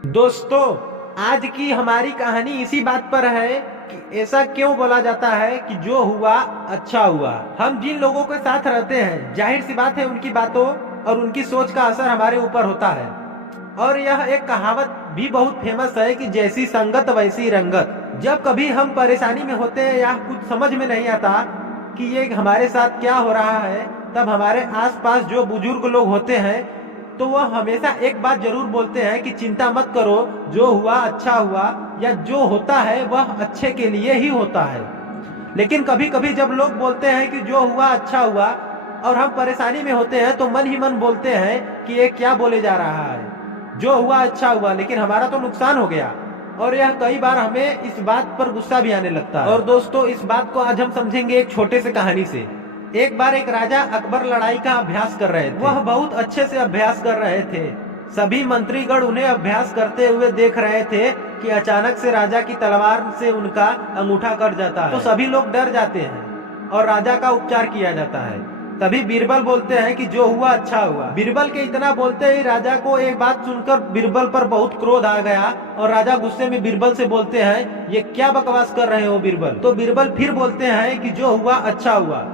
दोस्तों, आज की हमारी कहानी इसी बात पर है कि ऐसा क्यों बोला जाता है कि जो हुआ अच्छा हुआ। हम जिन लोगों के साथ रहते हैं, जाहिर सी बात है उनकी बातों और उनकी सोच का असर हमारे ऊपर होता है। और यह एक कहावत भी बहुत फेमस है कि जैसी संगत वैसी रंगत। जब कभी हम परेशानी में होते हैं या कुछ समझ में नहीं आता कि ये हमारे साथ क्या हो रहा है, तब हमारे आसपास जो बुजुर्ग लोग होते हैं तो वह हमेशा एक बात जरूर बोलते हैं कि चिंता मत करो, जो हुआ अच्छा हुआ, या जो होता है वह अच्छे के लिए ही होता है। लेकिन कभी कभी जब लोग बोलते हैं कि जो हुआ अच्छा हुआ और हम परेशानी में होते हैं तो मन ही मन बोलते हैं कि ये क्या बोले जा रहा है, जो हुआ अच्छा हुआ लेकिन हमारा तो नुकसान हो गया। और यह कई बार हमें इस बात पर गुस्सा भी आने लगता है। और दोस्तों, इस बात को आज हम समझेंगे एक छोटे से कहानी से। एक बार एक राजा अकबर लड़ाई का अभ्यास कर रहे थे। वह बहुत अच्छे से अभ्यास कर रहे थे। सभी मंत्रीगण उन्हें अभ्यास करते हुए देख रहे थे कि अचानक से राजा की तलवार से उनका अंगूठा कट जाता है। तो सभी लोग डर जाते हैं और राजा का उपचार किया जाता है। तभी बीरबल बोलते हैं कि जो हुआ अच्छा हुआ। बीरबल के इतना बोलते ही राजा को एक बात सुनकर बीरबल पर बहुत क्रोध आ गया और राजा गुस्से में बीरबल से बोलते हैं, ये क्या बकवास कर रहे हो बीरबल। तो बीरबल फिर बोलते हैं कि जो हुआ अच्छा हुआ।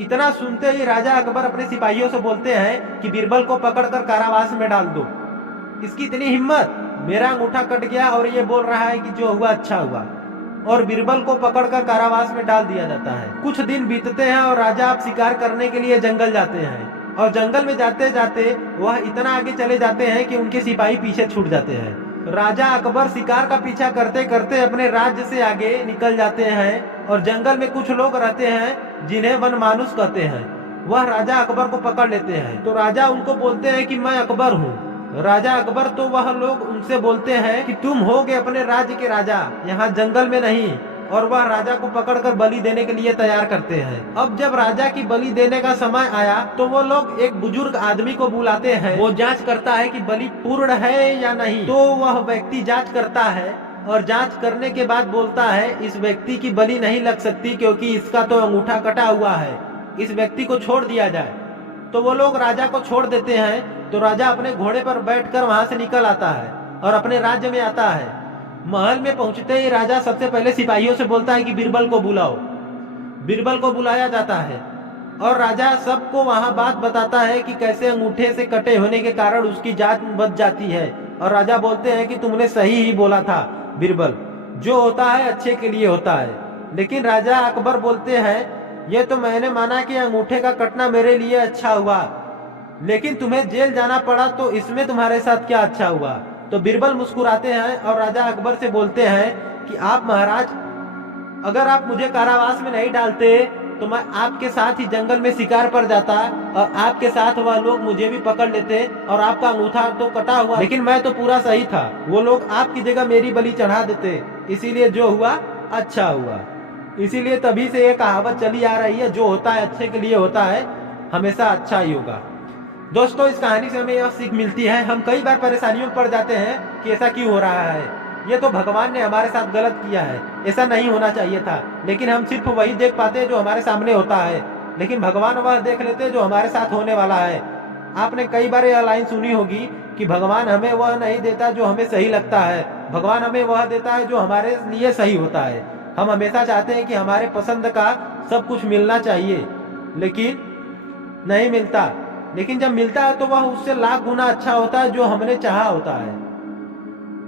इतना सुनते ही राजा अकबर अपने सिपाहियों से बोलते हैं कि बीरबल को पकड़कर कारावास में डाल दो। इसकी इतनी हिम्मत, मेरा अंगूठा कट गया और ये बोल रहा है कि जो हुआ अच्छा हुआ। और बीरबल को पकड़कर कारावास में डाल दिया जाता है। कुछ दिन बीतते हैं और राजा अब शिकार करने के लिए जंगल जाते हैं। और जंगल में जाते जाते वह इतना आगे चले जाते हैं कि उनके सिपाही पीछे छूट जाते हैं। राजा अकबर शिकार का पीछा करते करते अपने राज्य से आगे निकल जाते हैं। और जंगल में कुछ लोग रहते हैं जिन्हें वनमानुष कहते हैं। वह राजा अकबर को पकड़ लेते हैं। तो राजा उनको बोलते हैं कि मैं अकबर हूँ। राजा अकबर तो वह लोग उनसे बोलते हैं कि तुम होगे अपने राज्य के राजा, यहाँ जंगल में नहीं। और वह राजा को पकड़कर बलि देने के लिए तैयार करते हैं। अब जब राजा की बलि देने का समय आया तो वो लोग एक बुजुर्ग आदमी को बुलाते हैं। वो जांच करता है कि बलि पूर्ण है या नहीं। तो वह व्यक्ति जांच करता है और जांच करने के बाद बोलता है, इस व्यक्ति की बलि नहीं लग सकती क्योंकि इसका तो अंगूठा कटा हुआ है, इस व्यक्ति को छोड़ दिया जाए। तो वो लोग राजा को छोड़ देते हैं। तो राजा अपने घोड़े पर बैठकर वहां से निकल आता है और अपने राज्य में आता है। महल में पहुंचते ही राजा सबसे पहले सिपाहियों से बोलता है कि बीरबल को बुलाओ। बीरबल को बुलाया जाता है और राजा सबको वहां बात बताता है कि कैसे अंगूठे से कटे होने के कारण उसकी जान बच जाती है। और राजा बोलते हैं कि तुमने सही ही बोला था बीरबल, जो होता है अच्छे के लिए होता है। लेकिन राजा अकबर बोलते हैं, ये तो मैंने माना कि अंगूठे का कटना मेरे लिए अच्छा हुआ, लेकिन तुम्हें जेल जाना पड़ा तो इसमें तुम्हारे साथ क्या अच्छा हुआ। तो बीरबल मुस्कुराते हैं और राजा अकबर से बोलते हैं कि आप महाराज, अगर आप मुझे कारावास में नहीं डालते तो मैं आपके साथ ही जंगल में शिकार पर जाता और आपके साथ वह लोग मुझे भी पकड़ लेते और आपका अंगूठा तो कटा हुआ, लेकिन मैं तो पूरा सही था। वो लोग आपकी जगह मेरी बलि चढ़ा देते, इसीलिए जो हुआ अच्छा हुआ। इसीलिए तभी से ये कहावत चली आ रही है, जो होता है अच्छे के लिए होता है, हमेशा अच्छा ही होगा। दोस्तों, इस कहानी से हमें यह सीख मिलती है, हम कई बार परेशानियों में पड़ जाते हैं कि ऐसा क्यों हो रहा है, ये तो भगवान ने हमारे साथ गलत किया है, ऐसा नहीं होना चाहिए था। लेकिन हम सिर्फ वही देख पाते हैं जो हमारे सामने होता है, लेकिन भगवान वह देख लेते हैं जो हमारे साथ होने वाला है। आपने कई बार यह लाइन सुनी होगी कि भगवान हमें वह नहीं देता जो हमें सही लगता है, भगवान हमें वह देता है जो हमारे लिए सही होता है। हम हमेशा चाहते हैं कि हमारे पसंद का सब कुछ मिलना चाहिए, लेकिन नहीं मिलता। लेकिन जब मिलता है तो वह उससे लाख गुना अच्छा होता है जो हमने चाहा होता है।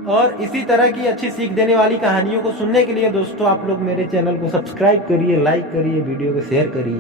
और इसी तरह की अच्छी सीख देने वाली कहानियों को सुनने के लिए दोस्तों, आप लोग मेरे चैनल को सब्सक्राइब करिए, लाइक करिए, वीडियो को शेयर करिए।